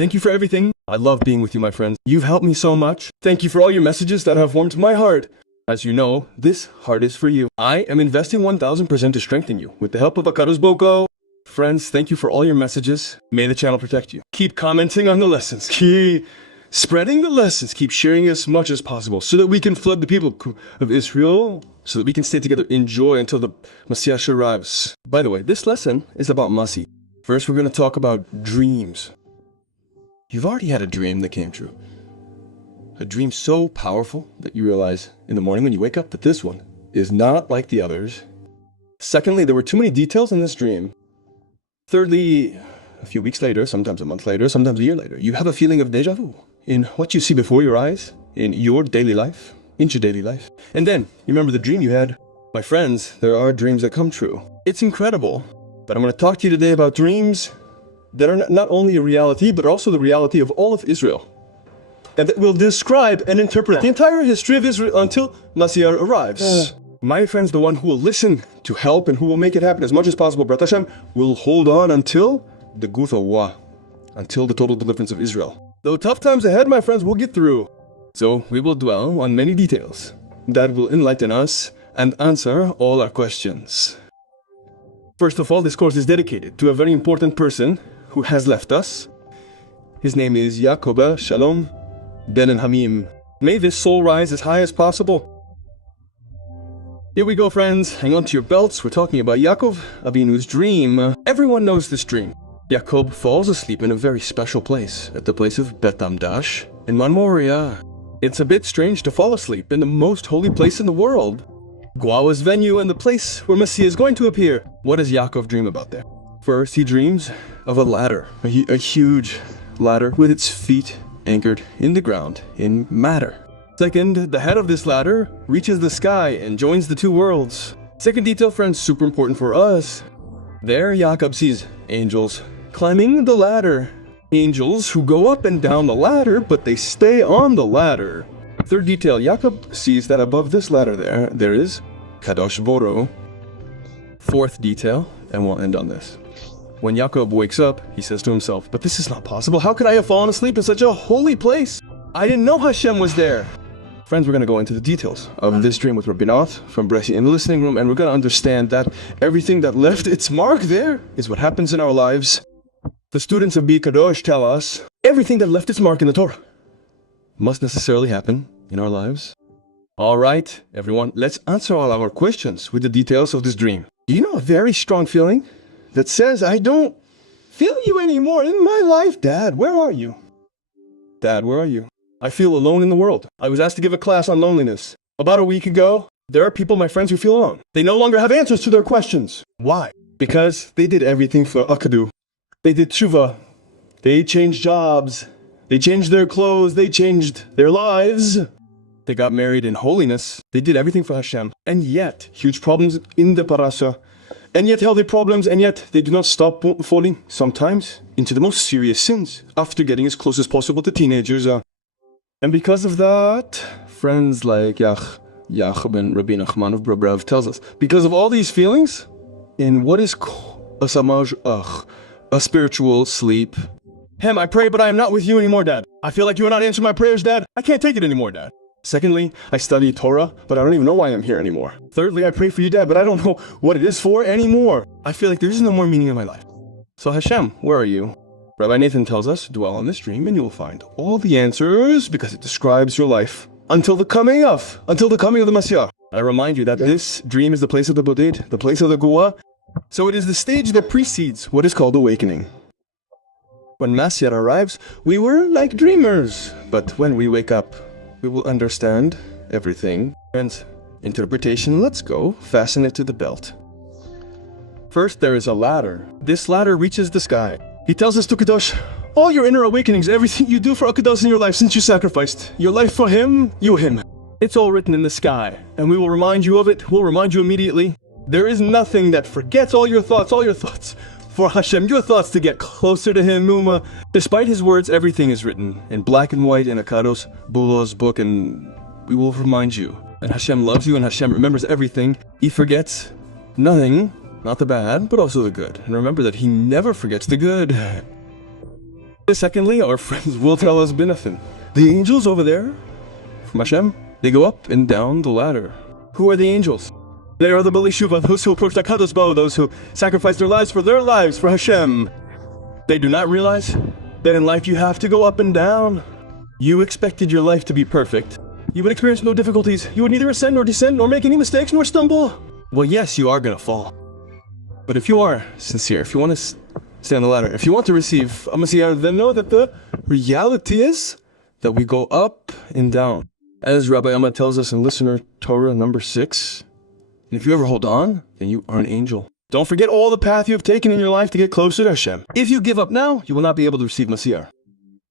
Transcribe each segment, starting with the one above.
Thank you for everything. I love being with you, my friends. You've helped me so much. Thank you for all your messages that have warmed my heart. As you know, this heart is for you. I am investing 1000% to strengthen you with the help of Akadosh Boko. Friends, thank you for all your messages. May the channel protect you. Keep commenting on the lessons. Keep spreading the lessons. Keep sharing as much as possible so that we can flood the people of Israel, so that we can stay together in joy until the Machia'h arrives. By the way, this lesson is about Machia'h. First, we're going to talk about dreams. You've already had a dream that came true. A dream so powerful that you realize in the morning when you wake up that this one is not like the others. Secondly, there were too many details in this dream. Thirdly, a few weeks later, sometimes a month later, sometimes a year later, you have a feeling of deja vu in what you see before your eyes, in your daily life, And then, you remember the dream you had? My friends, there are dreams that come true. It's incredible. But I'm going to talk to you today about dreams that are not only a reality, but also the reality of all of Israel. And that will describe and interpret the entire history of Israel until Machia'h arrives. My friends, the one who will listen to help and who will make it happen as much as possible, B'rat Hashem, will hold on until the Guthawah, until the total deliverance of Israel. Though tough times ahead, my friends, we'll get through. So we will dwell on many details that will enlighten us and answer all our questions. First of all, this course is dedicated to a very important person who has left us. His name is Yaakov Shalom Ben and Hamim. May this soul rise as high as possible. Here we go, friends. Hang on to your belts. We're talking about Yaakov Avinu's dream. Everyone knows this dream. Yaakov falls asleep in a very special place, at the place of Bet Amdash in Mount Moriah. It's a bit strange to fall asleep in the most holy place in the world. Guawa's venue and the place where Machia'h is going to appear. What does Yaakov dream about there? First, he dreams of a ladder, a huge ladder with its feet anchored in the ground in matter. Second, the head of this ladder reaches the sky and joins the two worlds. Second detail, friends, super important for us. There, Yaakov sees angels climbing the ladder. Angels who go up and down the ladder, but they stay on the ladder. Third detail, Yaakov sees that above this ladder there is Kadosh Boro. Fourth detail, and we'll end on this. When Yaakov wakes up, he says to himself, but this is not possible. How could I have fallen asleep in such a holy place? I didn't know Hashem was there. Friends, we're going to go into the details of this dream with Rabbi Nath from Bresci in the listening room, and we're going to understand that everything that left its mark there is what happens in our lives. The students of Bi Kadosh tell us everything that left its mark in the Torah must necessarily happen in our lives. All right, everyone, let's answer all our questions with the details of this dream. Do you know a very strong feeling that says, I don't feel you anymore in my life? Dad, where are you? Dad, where are you? I feel alone in the world. I was asked to give a class on loneliness. About a week ago, there are people, my friends, who feel alone. They no longer have answers to their questions. Why? Because they did everything for Akadu. They did tshuva. They changed jobs. They changed their clothes. They changed their lives. They got married in holiness. They did everything for Hashem. And yet, huge problems in the parasha. And yet, healthy problems. And yet, they do not stop falling, sometimes, into the most serious sins after getting as close as possible to teenagers. And because of that, friends like Yach ben Rabbi Nachman of Brabrev tells us, because of all these feelings, in what is a samaj, a spiritual sleep. Hem, I pray, but I am not with you anymore, Dad. I feel like you are not answering my prayers, Dad. I can't take it anymore, Dad. Secondly, I study Torah, but I don't even know why I'm here anymore. Thirdly, I pray for you, Dad, but I don't know what it is for anymore. I feel like there is no more meaning in my life. So Hashem, where are you? Rabbi Nathan tells us, dwell on this dream and you will find all the answers because it describes your life until the coming of the Machia'h. I remind you that this dream is the place of the Boded, the place of the Gua. So it is the stage that precedes what is called awakening. When Machia'h arrives, we were like dreamers. But when we wake up, we will understand everything. Friends, interpretation, let's go. Fasten it to the belt. First, there is a ladder. This ladder reaches the sky. He tells us to Kadosh, all your inner awakenings, everything you do for Akadosh in your life since you sacrificed your life for him, him. It's all written in the sky, and we will remind you of it. We'll remind you immediately. There is nothing that forgets all your thoughts for Hashem, your thoughts to get closer to him, Muma. Despite his words, everything is written in black and white in Akadosh Bulo's book, and we will remind you. And Hashem loves you, and Hashem remembers everything. He forgets nothing. Not the bad, but also the good. And remember that he never forgets the good. Secondly, our friends will tell us benefit. The angels over there, from Hashem, they go up and down the ladder. Who are the angels? They are the Bali Shuva, those who approach the Kadosh Bo, those who sacrifice their lives, for Hashem. They do not realize that in life you have to go up and down. You expected your life to be perfect. You would experience no difficulties. You would neither ascend nor descend, nor make any mistakes, nor stumble. Well, yes, you are gonna fall. But if you are sincere, if you want to stay on the ladder, if you want to receive a Machia'h, then know that the reality is that we go up and down. As Rabbi Amma tells us in Listener Torah number 6, and if you ever hold on, then you are an angel. Don't forget all the path you have taken in your life to get closer to Hashem. If you give up now, you will not be able to receive Machia'h.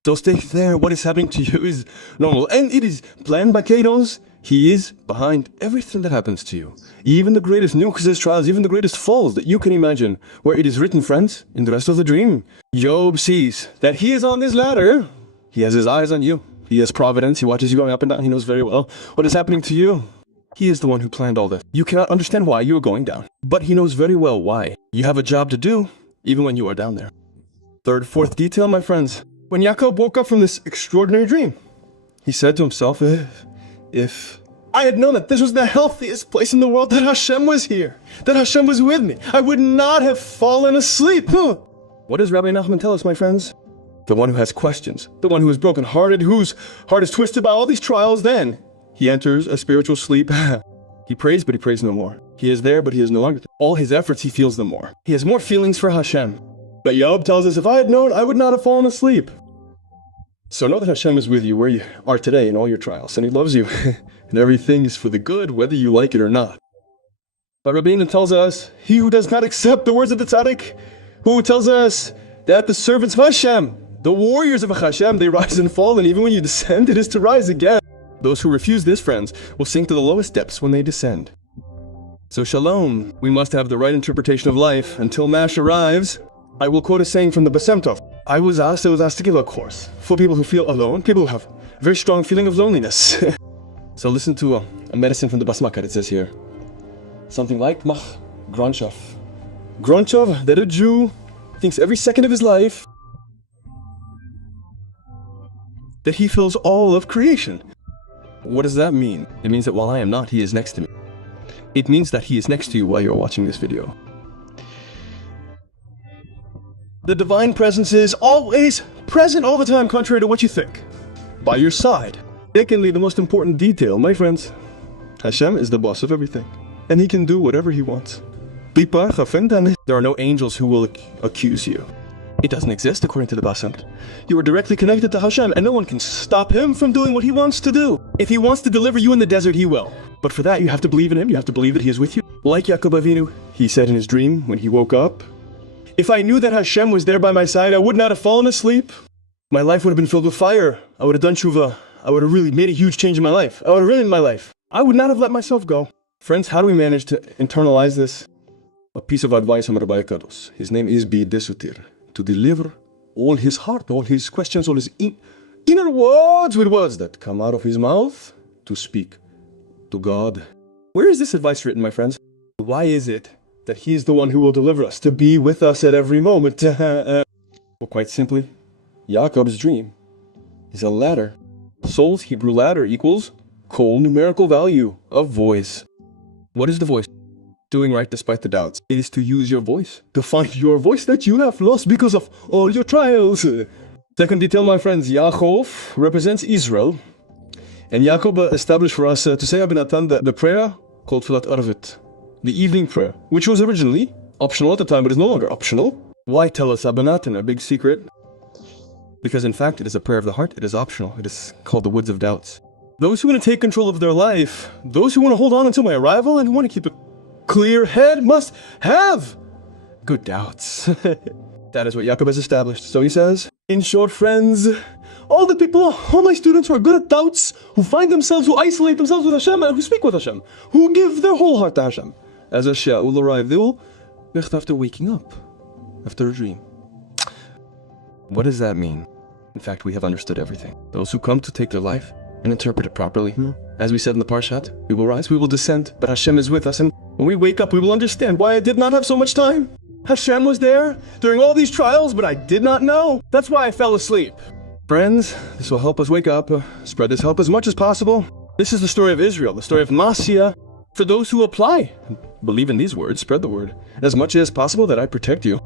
So stay there. What is happening to you is normal, and it is planned by Kados. He is behind everything that happens to you. Even the greatest nucleus trials, even the greatest falls that you can imagine, where it is written, friends, in the rest of the dream. Job sees that he is on this ladder. He has his eyes on you. He has providence. He watches you going up and down. He knows very well what is happening to you. He is the one who planned all this. You cannot understand why you are going down, but he knows very well why. You have a job to do, even when you are down there. Third, fourth detail, my friends. When Yaakov woke up from this extraordinary dream, he said to himself, if I had known that this was the healthiest place in the world, that Hashem was here, that Hashem was with me, I would not have fallen asleep. What does Rabbi Nachman tell us, my friends? The one who has questions, the one who is brokenhearted, whose heart is twisted by all these trials, then he enters a spiritual sleep. He prays, but he prays no more. He is there, but he is no longer there. All his efforts, he feels them more. He has more feelings for Hashem. But Job tells us, if I had known, I would not have fallen asleep. So know that Hashem is with you where you are today in all your trials, and he loves you. And everything is for the good, whether you like it or not. But Rabbeinu tells us, he who does not accept the words of the tzaddik, who tells us that the servants of Hashem, the warriors of Hashem, they rise and fall, and even when you descend, it is to rise again. Those who refuse this, friends, will sink to the lowest depths when they descend. So shalom, we must have the right interpretation of life. Until Mash arrives, I will quote a saying from the Basem Tov. I was asked to give a course for people who feel alone, people who have a very strong feeling of loneliness. So listen to a medicine from the Bas Makkah. It says here, something like Mach Gronchov. Gronchov, that a Jew thinks every second of his life that he fills all of creation. What does that mean? It means that while I am not, he is next to me. It means that he is next to you while you're watching this video. The divine presence is always present all the time, contrary to what you think. By your side. Secondly, the most important detail, my friends. Hashem is the boss of everything, and he can do whatever he wants. There are no angels who will accuse you. It doesn't exist according to the Basem. You are directly connected to Hashem, and no one can stop him from doing what he wants to do. If he wants to deliver you in the desert, he will. But for that, you have to believe in him. You have to believe that he is with you. Like Yaakov Avinu, he said in his dream when he woke up, if I knew that Hashem was there by my side, I would not have fallen asleep. My life would have been filled with fire. I would have done tshuva. I would have really made a huge change in my life. I would have ruined my life. I would not have let myself go. Friends, how do we manage to internalize this? A piece of advice from Rabbi Kados. His name is Bidesutir. To deliver all his heart, all his questions, all his inner words with words that come out of his mouth to speak to God. Where is this advice written, my friends? Why is it that he is the one who will deliver us, to be with us at every moment? Well, quite simply, Yaakov's dream is a ladder. Soul's Hebrew ladder equals kol numerical value of voice. What is the voice? Doing right despite the doubts. It is to use your voice, to find your voice that you have lost because of all your trials. Second detail, my friends, Yaakov represents Israel. And Yaakov established for us to say the prayer called Filat Arvit, the evening prayer, which was originally optional at the time, but is no longer optional. Why tell us Abanatan, a big secret? Because in fact, it is a prayer of the heart, it is optional. It is called the Woods of Doubts. Those who want to take control of their life, those who want to hold on until my arrival and who want to keep a clear head must have good doubts. That is what Yaakov has established. So he says, in short, friends, all the people, all my students who are good at doubts, who find themselves, who isolate themselves with Hashem, and who speak with Hashem, who give their whole heart to Hashem, as a Shia will arrive, they will, after waking up, after a dream. What does that mean? In fact, we have understood everything. Those who come to take their life and interpret it properly, as we said in the Parshat, we will rise, we will descend, but Hashem is with us, and when we wake up, we will understand why I did not have so much time. Hashem was there during all these trials, but I did not know. That's why I fell asleep. Friends, this will help us wake up. Spread this help as much as possible. This is the story of Israel, the story of Machia'h. For those who apply, believe in these words, spread the word as much as possible that I protect you.